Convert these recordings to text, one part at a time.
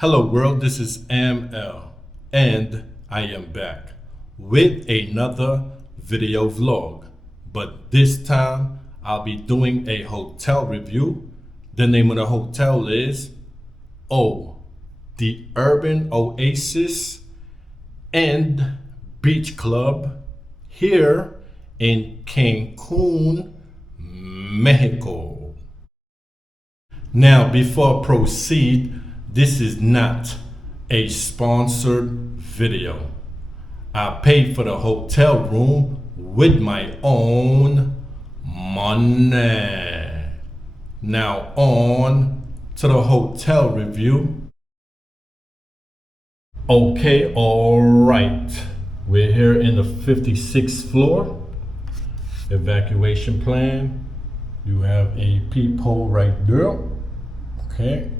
Hello world, this is ML and I am back with another video vlog, but this time I'll be doing a hotel review. The name of the hotel is the Urban Oasis and Beach Club here in Cancun, Mexico. Now before I proceed, this is not a sponsored video. I paid for the hotel room with my own money. Now on to the hotel review. Okay, all right. We're here in the 56th floor. Evacuation plan. You have a peephole right there. Okay.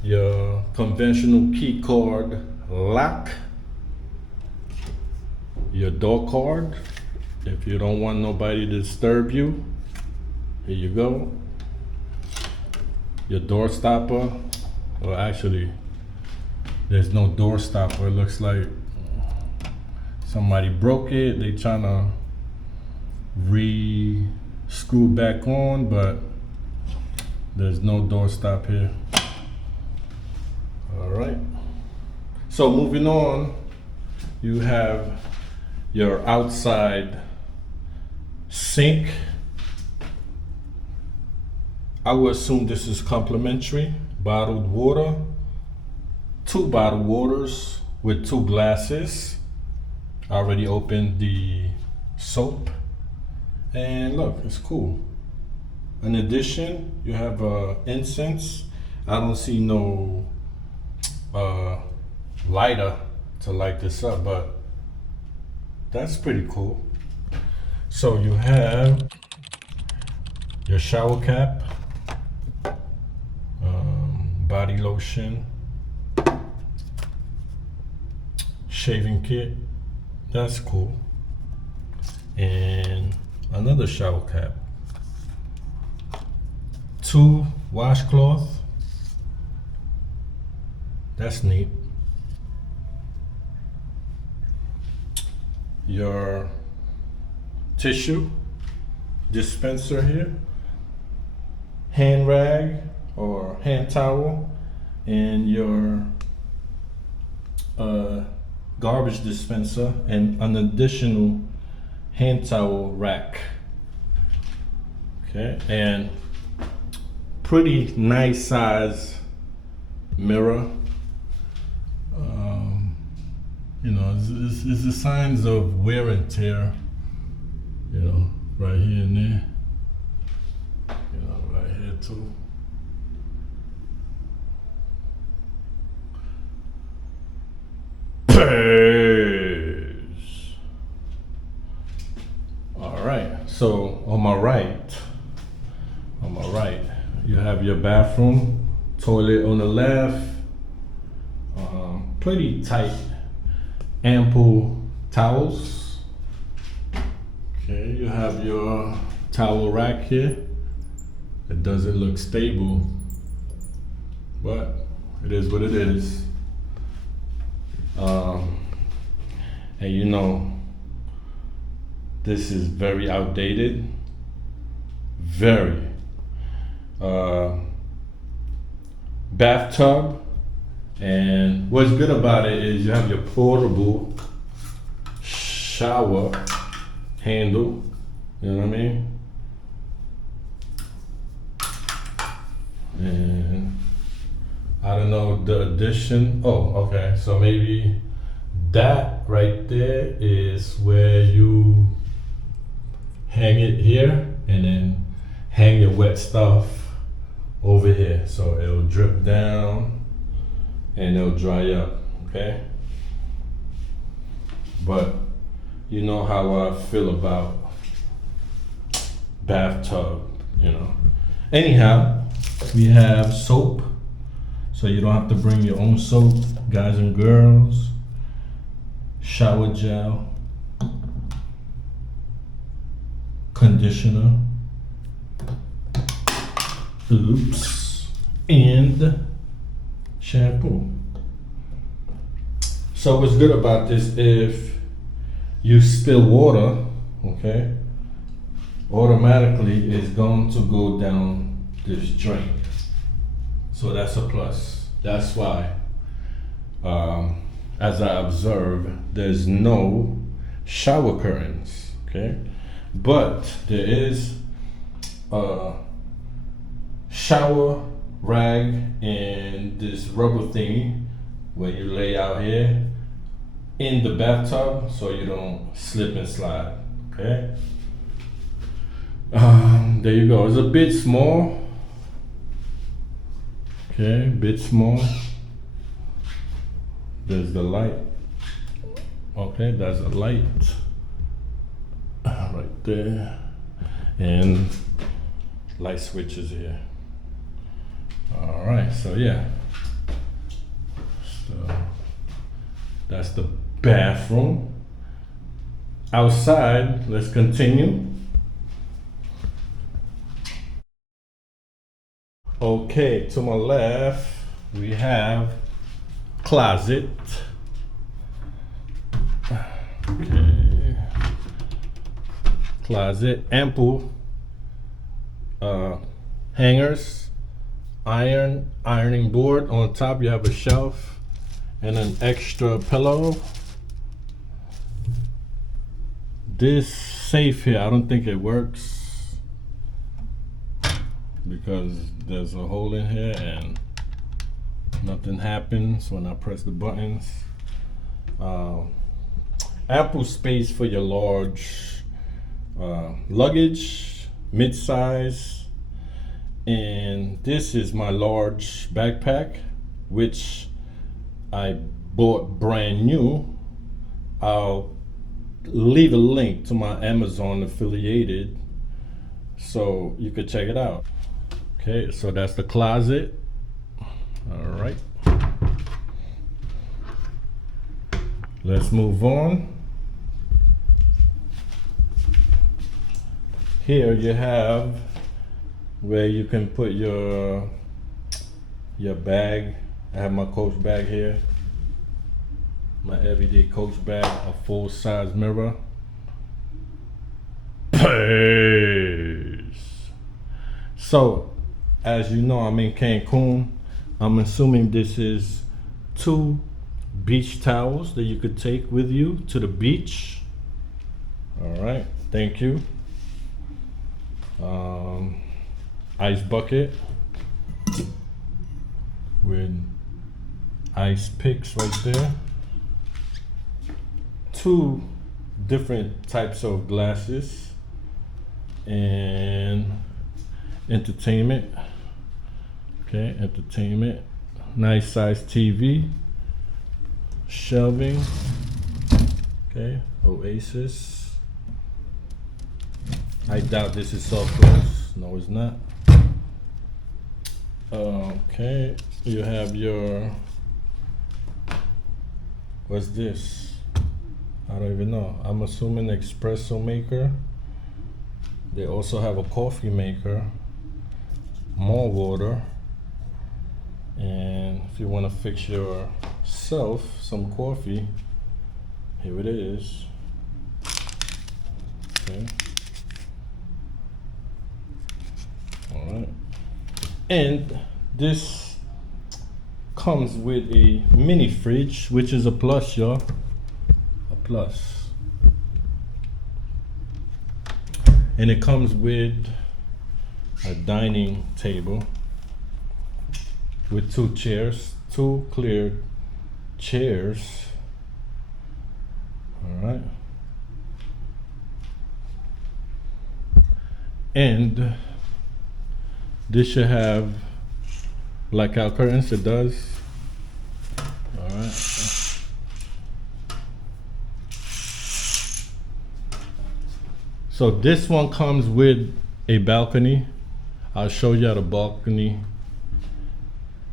Your conventional key card lock, your door card if you don't want nobody to disturb you. Here you go. Your door stopper. Well, actually there's no door stopper. It looks like somebody broke it. They trying to screw back on, but there's no door stop here. All right, so moving on, you have your outside sink. I would assume this is complimentary. Bottled water, 2 bottled waters with 2 glasses. I already opened the soap and look, it's cool. In addition, you have incense. I don't see no lighter to light this up, but that's pretty cool. So you have your shower cap, body lotion, shaving kit. That's cool. And another shower cap, 2 washcloth. That's neat. Your tissue dispenser here, hand rag or hand towel, and your garbage dispenser, and an additional hand towel rack. Okay, and pretty nice size mirror. You know, it's the signs of wear and tear, you know, right here and there, you know, right here too. All right, so on my right, you have your bathroom, toilet on the left, pretty tight, ample towels. Okay, you have your towel rack here. It doesn't look stable, but it is what it is. And you know, this is very outdated, very. Bathtub, and what's good about it is you have your portable shower handle, you know what I mean? And I don't know the addition. Oh, okay, so maybe that right there is where you hang it here and then hang your wet stuff over here, so it'll drip down and it'll dry up. Okay, but you know how I feel about bathtub, you know. Anyhow, we have soap, so you don't have to bring your own soap, guys and girls. Shower gel, conditioner, oops, and shampoo. So what's good about this, if you spill water, okay, automatically it's going to go down this drain. So that's a plus. That's why, as I observe, there's no shower curtains, okay? But there is a shower rag and this rubber thingy where you lay out here in the bathtub so you don't slip and slide, okay? There you go. It's a bit small. Okay, a bit small. There's the light. Okay, that's a light right there, and light switches here. All right, so yeah, so that's the bathroom. Outside, let's continue. Okay, to my left, we have closet. Okay. Closet, ample hangers, ironing board. On top you have a shelf and an extra pillow. This safe here, I don't think it works because there's a hole in here and nothing happens when I press the buttons. Ample space for your large luggage, mid-size, and this is my large backpack, which I bought brand new. I'll leave a link to my Amazon affiliated so you could check it out. Okay, so that's the closet. All right, let's move on. Here you have where you can put your bag. I have my Coach bag here, my everyday Coach bag, a full-size mirror. So, as you know, I'm in Cancun. I'm assuming this is 2 beach towels that you could take with you to the beach. All right, thank you. Ice bucket with ice picks right there. 2 different types of glasses and entertainment. Okay, entertainment. Nice size TV. Shelving. Okay, Oasis. I doubt this is soft close. No, it's not. Okay, you have your, what's this? I don't even know. I'm assuming espresso maker. They also have a coffee maker, more water, and if you want to fix yourself some coffee, here it is. Okay. All right. And this comes with a mini fridge, which is a plus, y'all. A plus. And it comes with a dining table with 2 chairs, 2 clear chairs. All right. And this should have blackout curtains. It does. All right. So this one comes with a balcony. I'll show you the balcony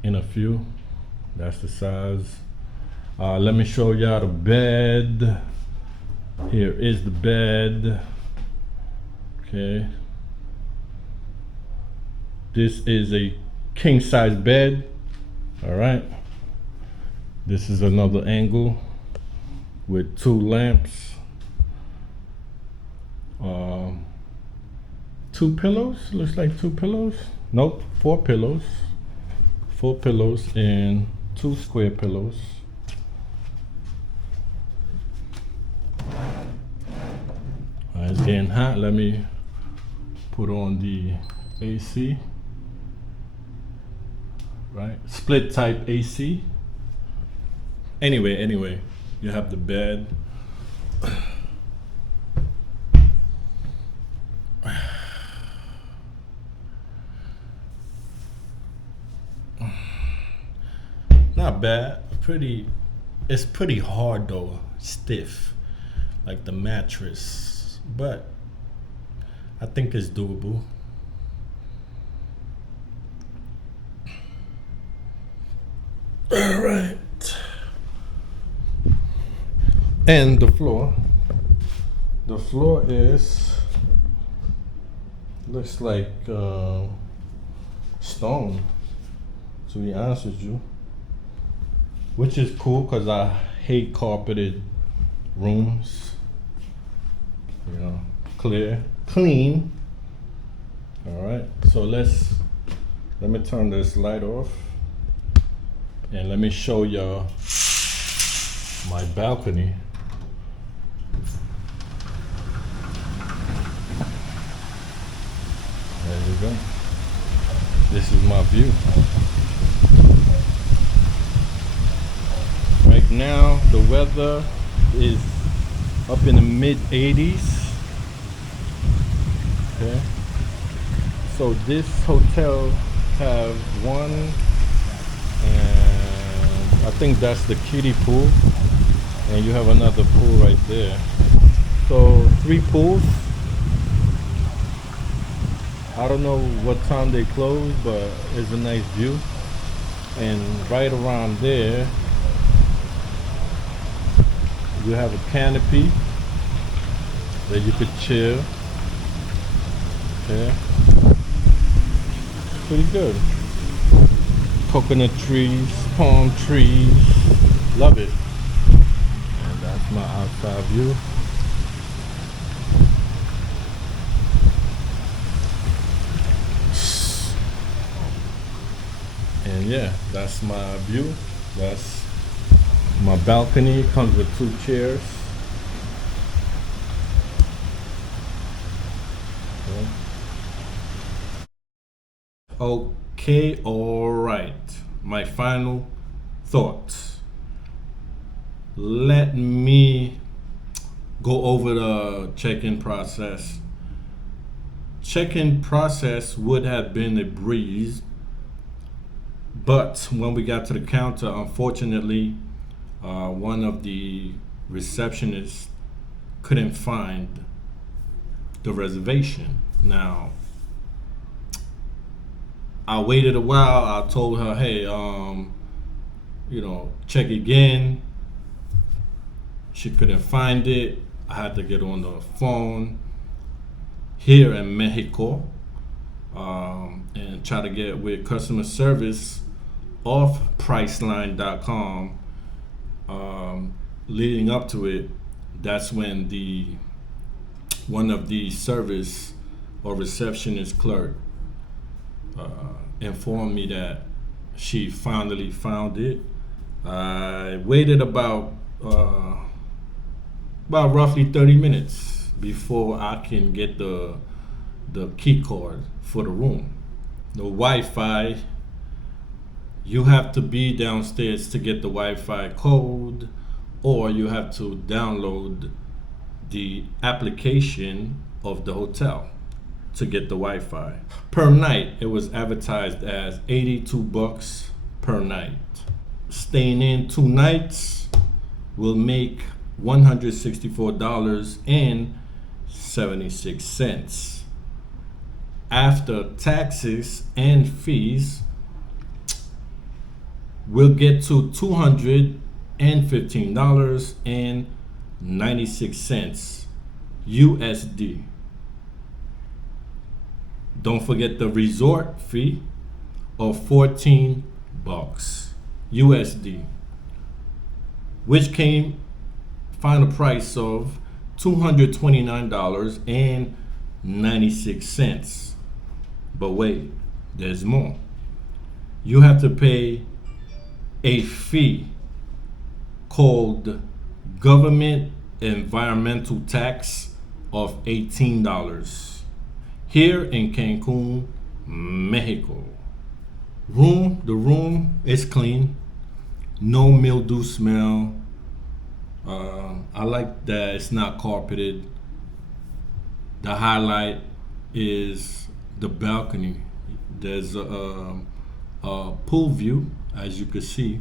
in a few. That's the size. Let me show you the bed. Here is the bed. Okay. This is a king size bed. All right. This is another angle with 2 lamps, 2 pillows. Looks like 2 pillows. Nope, 4 pillows. 4 pillows and 2 square pillows. It's getting hot. Let me put on the AC. Right, split type AC. Anyway, you have the bed. Not bad. It's pretty hard though, stiff, like the mattress, but I think it's doable. All right. And the floor is, looks like stone, to be honest with you, which is cool because I hate carpeted rooms. You know, clean. All right, so let me turn this light off and let me show y'all my balcony. There you go. This is my view. Right now, the weather is up in the mid 80s. Okay. So this hotel have one, and I think that's the kiddie pool, and you have another pool right there. So 3 pools. I don't know what time they close, but it's a nice view. And right around there, you have a canopy that you could chill. Okay. Pretty good. Coconut trees, palm trees. Love it. And that's my outside view. And yeah, that's my view. That's my balcony. Comes with 2 chairs. Okay, all right. My final thoughts. Let me go over the check-in process. Check-in process would have been a breeze, but when we got to the counter, unfortunately, one of the receptionists couldn't find the reservation. Now, I waited a while. I told her, hey, check again. She couldn't find it. I had to get on the phone here in Mexico and try to get with customer service off Priceline.com. Leading up to it, that's when one of the service or receptionist clerk informed me that she finally found it. I waited about roughly 30 minutes before I can get the key card for the room. The Wi-Fi, you have to be downstairs to get the Wi-Fi code, or you have to download the application of the hotel to get the Wi-Fi. Per night, it was advertised as $82 per night. Staying in 2 nights will make $164.76. After taxes and fees, we'll get to $215.96 USD. Don't forget the resort fee of $14 USD. which came final price of $229.96. But wait, there's more. You have to pay a fee called government environmental tax of $18 here in Cancun, Mexico. The room is clean, no mildew smell. I like that it's not carpeted. The highlight is the balcony. There's a pool view, as you can see.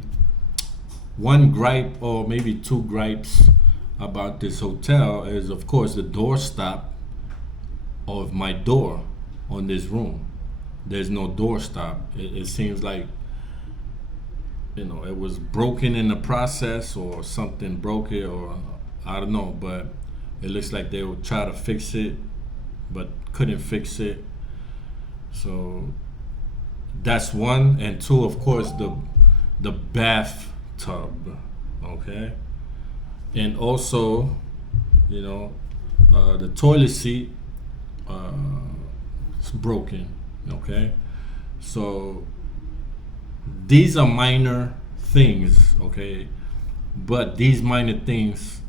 One gripe, or maybe two gripes, about this hotel is, of course, the doorstop of my door on this room. There's no doorstop. It seems like, it was broken in the process, or something broke it, or I don't know, but it looks like they will try to fix it but couldn't fix it. So that's one. And two, of course, the bathtub, okay? And also, the toilet seat is broken, okay? So these are minor things, okay? But these minor things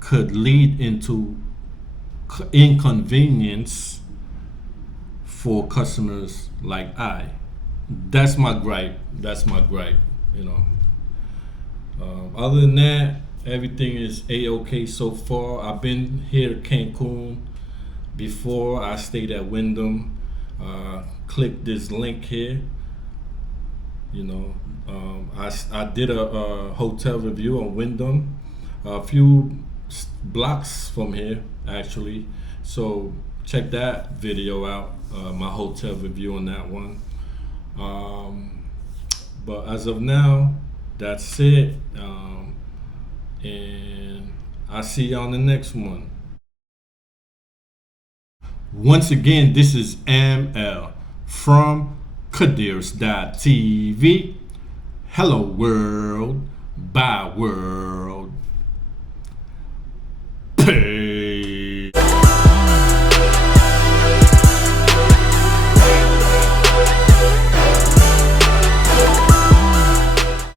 could lead into inconvenience for customers like I. That's my gripe. Other than that, everything is A-OK so far. I've been here to Cancun before. I stayed at Wyndham. Click this link here. I did a hotel review on Wyndham, a few blocks from here, actually. So check that video out, my hotel review on that one. But as of now, that's it. And I'll see you on the next one. Once again, this is ML from KadeersTV. Hello world, bye world.